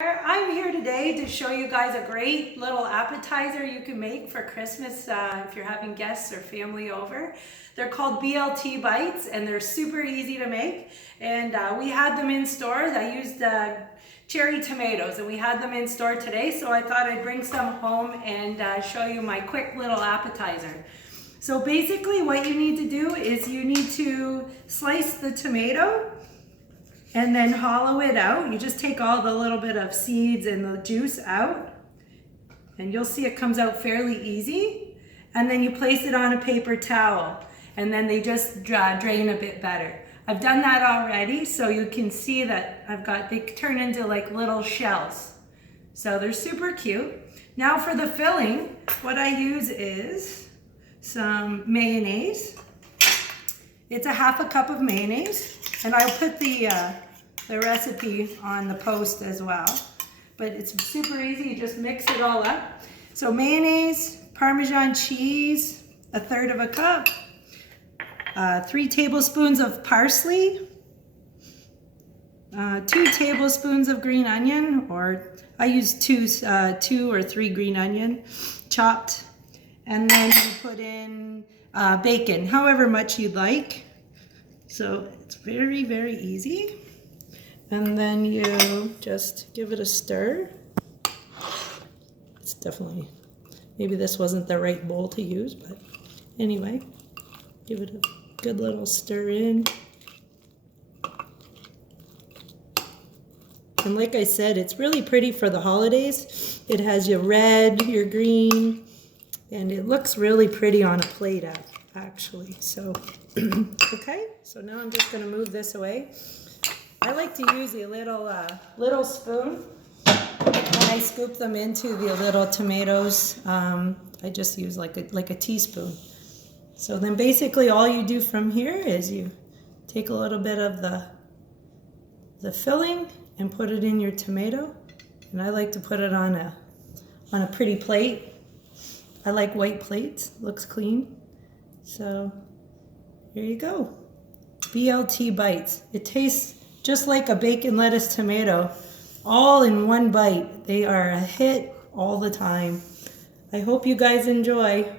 I'm here today to show you guys a great little appetizer you can make for Christmas if you're having guests or family over. They're called BLT bites and they're super easy to make. And we had them in stores. I used cherry tomatoes and we had them in store today, so I thought I'd bring some home and show you my quick little appetizer. So basically what you need to do is you need to slice the tomato and then hollow it out. You just take all the little bit of seeds and the juice out, and you'll see it comes out fairly easy. And then you place it on a paper towel, and then they just drain a bit better. I've done that already, so you can see that they turn into like little shells. So they're super cute. Now for the filling, what I use is some mayonnaise. It's a half a cup of mayonnaise, and I'll put the recipe on the post as well. But it's super easy, you just mix it all up. So mayonnaise, Parmesan cheese, 1/3 cup, 3 tablespoons of parsley, 2 tablespoons of green onion, or I use 2 or 3 green onion chopped, and then you put in bacon, however much you'd like. So it's very, very easy. And then you just give it a stir. It's definitely, maybe this wasn't the right bowl to use, but anyway, give it a good little stir in. And like I said, it's really pretty for the holidays. It has your red, your green, and it looks really pretty on a plate actually. So, okay, so now I'm just gonna move this away. I like to use a little spoon when I scoop them into the little tomatoes. I just use like a teaspoon. So then basically all you do from here is you take a little bit of the filling and put it in your tomato. And I like to put it on a pretty plate. I like white plates, looks clean. So here you go, BLT bites. It tastes just like a bacon, lettuce, tomato, all in one bite. They are a hit all the time. I hope you guys enjoy.